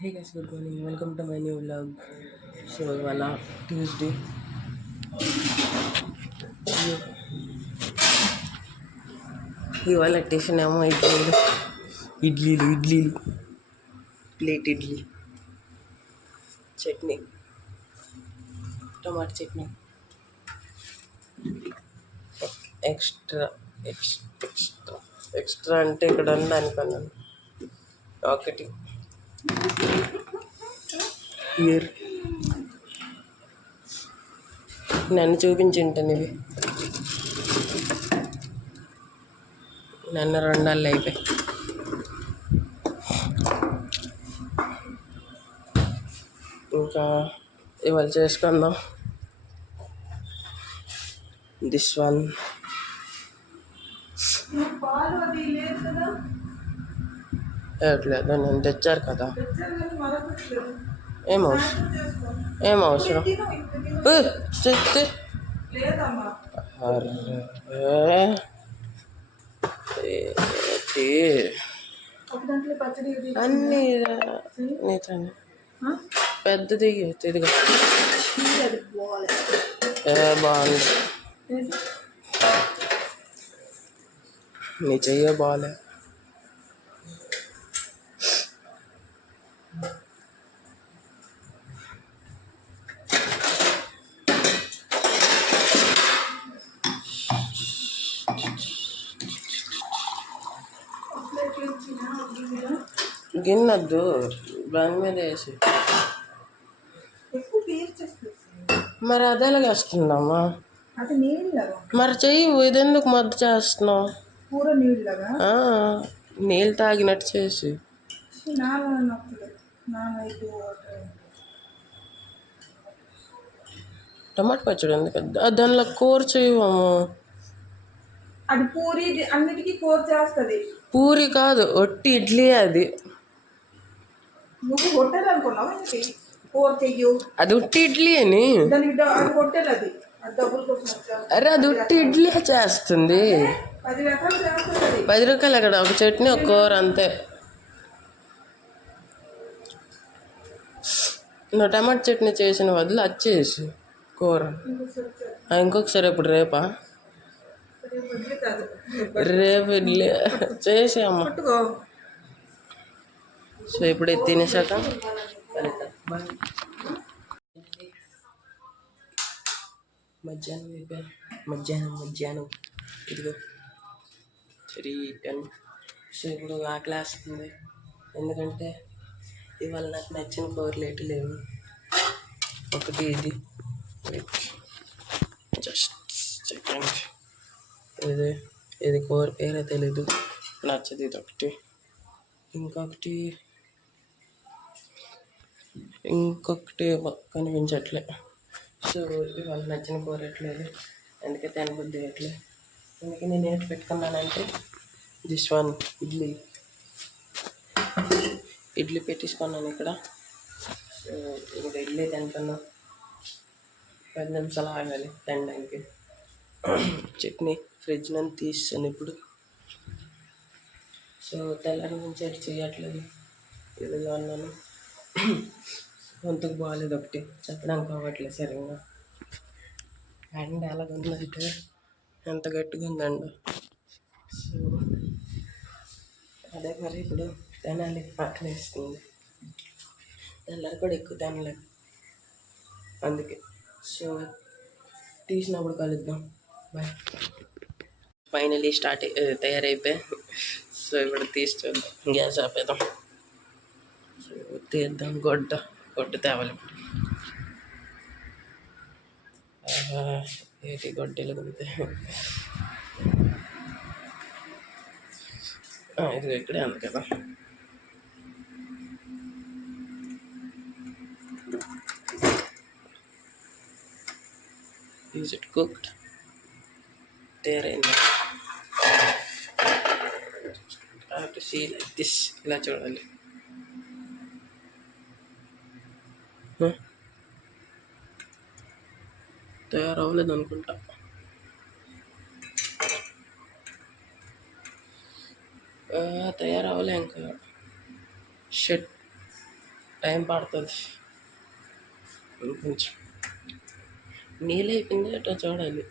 Hey guys, good morning. Welcome to my new vlog. So ఇవాళ Tuesday. ఇవాళ tiffin ఏమో ఇడ్లీలు ప్లేట్ ఇడ్లీ, చట్నీ, టమాటా chutney, extra extra extra అంటే ఇక్కడ ఉందనుకున్నాను ఒకటి ఇయర్. నన్ను చూపించింటాను ఇవి, నన్ను రెండాళ్ళు అయిపోయి. ఇంకా ఇవాళ చేసుకుందాం దిస్ వన్. లేదు నేను తెచ్చారు కదా, ఏం అవసరం చెప్తే అన్నీ నీతోనే పెద్దది ఇదిగా బాగుంది. నీ చెయ్యే బాగాలే. గిన్నెద్దు, దాని మీద వేసి. మరి అదేలాగా వేస్తున్నామా? మరి చెయ్యి, ఇదెందుకు మద్దు చేస్తున్నావు? నీళ్ళు తాగినట్టు చేసి. టమాటా పచ్చడి ఎందుకు దానిలో కూర చేయము? అది పూరి అన్నిటికీ కూర చేస్తుంది. పూరి కాదు, ఒట్టి ఇడ్లీ అది. నువ్వు హోటల్ అనుకున్నావు, కూర చెయ్యు. అది ఉట్టి ఇడ్లీ అని. అది హోటల్, అది డబ్బుల కోసం. అరే అది ఉట్టి ఇడ్లీ చేస్తుంది. 10 రకాలు చేస్తుంది. 10 రకాలు అక్కడ, ఒక చట్నీ ఒక కూర అంతే. నువ్వు టమాటా చట్నీ చేసిన వదిలి వచ్చేసి కూర. ఇంకొకసారి ఇప్పుడు రేపా? రేపు ఇడ్లీ చేసి అమ్మ. సో ఇప్పుడు తినేసాక మధ్యాహ్నం ఇదిగో 3:10. సో ఇప్పుడు క్లాస్ ఉంది, ఎందుకంటే ఇవాళ నాకు నచ్చిన కూరలు ఎటు లేవు. ఒకటి ఇది, జస్ట్ సెకండ్, ఇది కూర పేరే తెలీదు, నచ్చదు ఇది ఒకటి. ఇంకొకటి కనిపించట్లే. సో ఇవాళ నచ్చిన కూర ఎట్లేదు, అందుకే తినబుద్ధి ఎట్లే. అందుకే నేను ఏంటి పెట్టుకున్నానంటే దిస్ వన్ ఇడ్లీ పెట్టించుకున్నాను ఇక్కడ. సో ఇంకా ఇడ్లీ తింటున్నా, 10 నిమిషాలు ఆగాలి తినడానికి. చట్నీ ఫ్రిడ్జ్ నుంచి తీసాను ఇప్పుడు. సో తెల్లారి నుంచి ఎటు చేయట్లేదు, ఇదిగా అన్నాను. గొంతుకు బాగాలేదు, ఒకటి చెప్పడానికి అవ్వట్లేదు సరిగ్గా. అండ్ ఎలాగుందంటే ఎంత గట్టిగా ఉందండి. సో అదే మరి ఇప్పుడు తినాలి, ఆకలి వేస్తుంది. తెల్లారి కూడా ఎక్కువ తినలేదు అందుకే. సో తీసినప్పుడు కలుద్దాం, బాయ్. ఫైనలీ తయారైపోయి. సో ఇప్పుడు తీసి చూద్దాం, గ్యాస్ ఆపేద్దాం. సో తీద్దాం, గొడ్డు తేవాలి. ఏంటి గొడ్డలు కొడితే ఇది ఇక్కడే ఉంది కదా. Is it cooked? తయారైంది. టు సీ లైక్ దిస్, ఇలా చూడాలి. తయారవ్వలేదు అనుకుంటా. తయారవ్వలే ఇంకా. షట్. టైం పడుతుంది కొంచెం. నీళ్ళు అయిపోయింది అట్లా చూడాలి.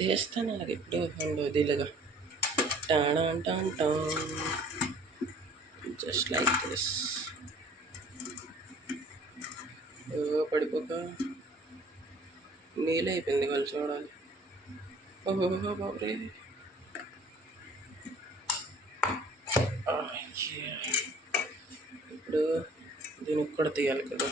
తీస్తాను అలాగే ఇప్పుడు ఉండు వదిలేగా. టాన్ టాన్ టాన్ జస్ట్ లైక్ దిస్. పడిపోక నీళ్ళు అయిపోయింది వాళ్ళు చూడాలి. ఓహో బాబరే. ఇప్పుడు దీనికి కూడా తీయాలి కదా.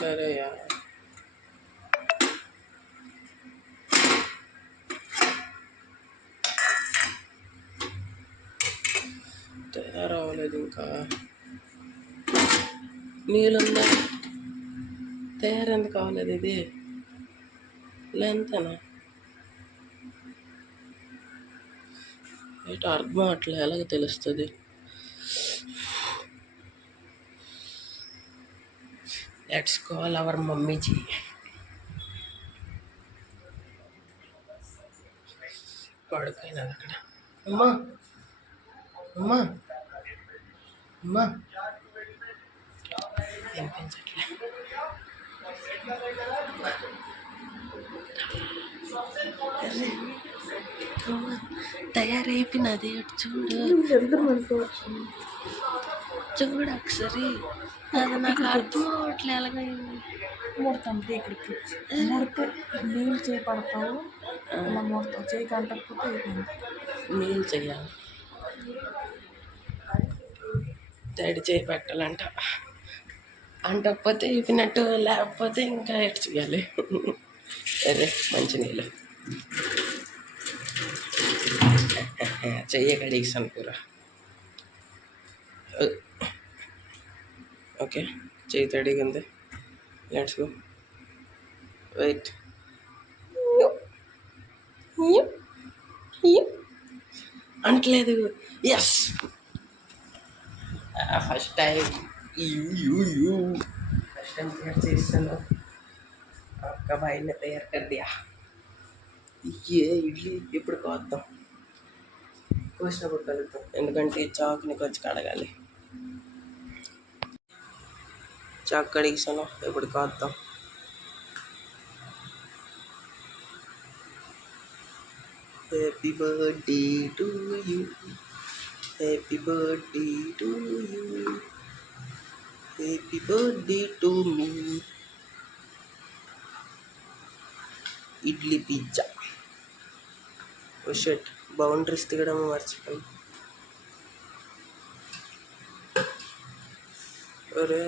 సరే తయారవ్వలేదు ఇంకా. నీళ్ళుందా తయారెందుకు అవ్వలేదు? ఇది లెంతనా ఏంటో అర్థం అట్లా ఎలాగ తెలుస్తుంది? లెట్స్ కాల్ అవర్ మమ్మీజీ. పడుకోయినది అక్కడ. అమ్మా అమ్మా అమ్మా వినిపించట్లే. తయారైపోయినది చూడు చూడు ఒకసారి. అది నాకు అర్థం అవ్వట్లే ఎలాగైంది. ముడతాంటే ఇక్కడికి ముడితే నీళ్ళు చేయి పడతావు, అలా ముడతావు. చేయి కంటకపోతే అయిపోయింది. నీళ్ళు చెయ్యాలి, తడి చేయి పెట్టాలంట. అంటకపోతే అయిపోయినట్టు, లేకపోతే ఇంకా ఎటు చేయాలి. అదే మంచి నీళ్ళు చెయ్య కడిగిస్తాను కూర. ఓకే చెయ్యి తడిగింది. Let's go. వెయిట్. అంటలేదు. Yes first time first time तैयार చేస్తాను. అక్క భాయిని తయారు कर दिया. ఏ ఇడ్లీ ఇప్పుడు కోద్దాం, కోసినప్పుడు కలుగుతాం. ఎందుకంటే చాకుని కొంచెం కడగాలి. చాకు కడిగిస్తాను, ఇప్పుడు కోద్దాం. Happy birthday to you, happy birthday to you, happy birthday to me. Idli pizza. Oh shit, boundaries తీయడం మర్చిపోయి. అరే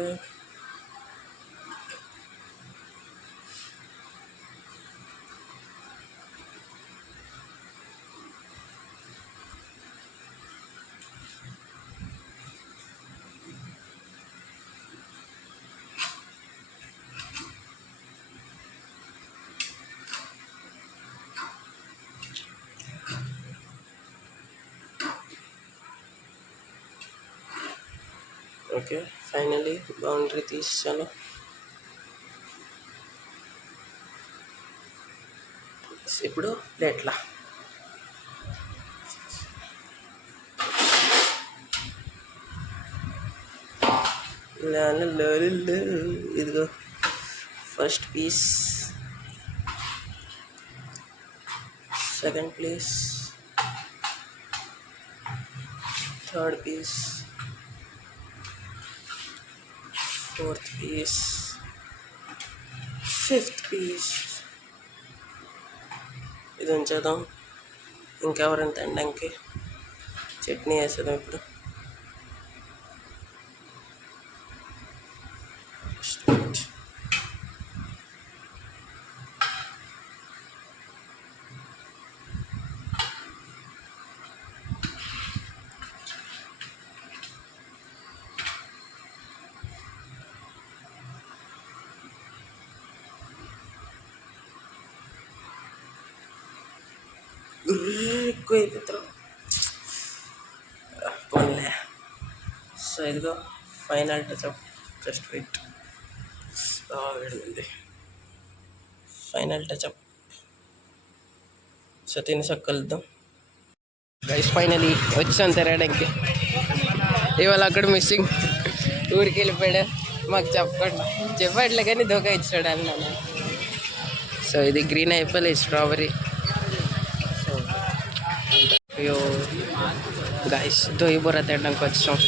ఓకే ఫైనలీ బౌండరీ తీసాను. ఇప్పుడు ప్లేట్లా ఇదిగో first piece, second piece, third piece, fourth piece, fifth piece. ఇది ఉంచేద్దాం. ఇంకెవరైనా తినడానికి చట్నీ వేసేద్దాం ఇప్పుడు. ఎక్కువ అయిపోతాం పోన్లే. సో ఇదిగో ఫైనల్ టచ్అప్. జస్ట్ వెయిట్, వేడిగింది. Final touch up. సో తినేసాక కలుద్దాం గైస్. ఫైనలీ వచ్చాను తిరగడానికి. ఇవాళ అక్కడ మిస్సింగ్, ఊరికి వెళ్ళిపోయాడు మాకు చెప్పట్లే కానీ దోకా ఇచ్చాడు అన్నాను. సో ఇది గ్రీన్ యాపిల్, ఇది స్ట్రాబెరీ. సో అయ్యో గైస్, దొయ్యి బొర్ర తినడానికి వచ్చాం.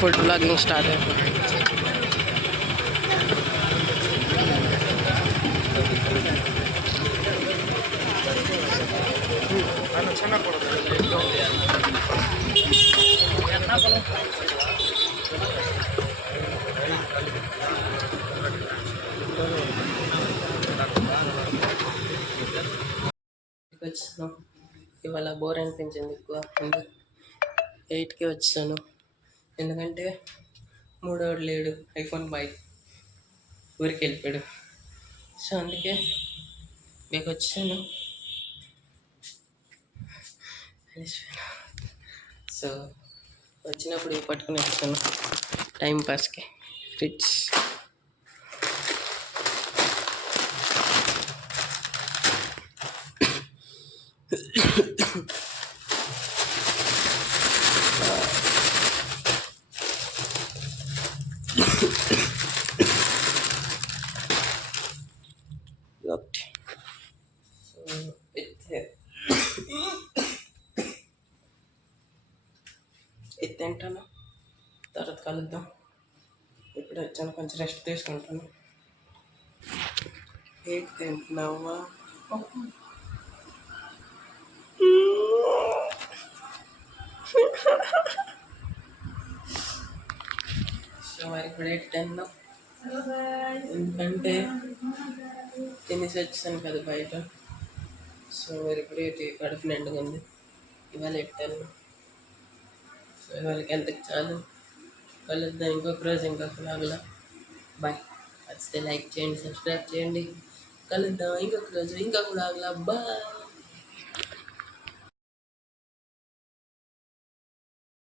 ఫుడ్ బ్లాగింగ్ స్టార్ట్ అయిపోయింది. వచ్చాను ఇవాళ బోర్ అనిపించింది ఎక్కువ. 8కి వచ్చాను ఎందుకంటే మూడోడు లేడు, ఐఫోన్ బాయ్ ఊరికి వెళ్ళిపోయాడు. సో అందుకే మీకు వచ్చాను. సో వచ్చినప్పుడు ఇవి పట్టుకుని వచ్చాను టైంపాస్కి. ఫిట్స్ ఒకటి. సో ఇది తింటాను, తర్వాత కలుద్దాం. ఇప్పుడు వచ్చాను, కొంచెం రెస్ట్ తీసుకుంటాను. ఏంటి తింటున్నావా? సో మరి ఇప్పుడు ఏంటి తిందాం, ఎందుకంటే తినేసి వచ్చాను కదా బయట. సో మరి ఇప్పుడు ఏంటి కడుపు నిండుగా ఉంది. ఇవాళ ఎట్టాను. సో ఇవాళకి ఎంతకు చాలు, కలుద్దాం ఇంకొక రోజు ఇంకొక లాగులా. బాయ్. నచ్చితే లైక్ చేయండి, సబ్స్క్రైబ్ చేయండి. కలుద్దాం ఇంకొక రోజు ఇంకొక లాగులా. బాయ్.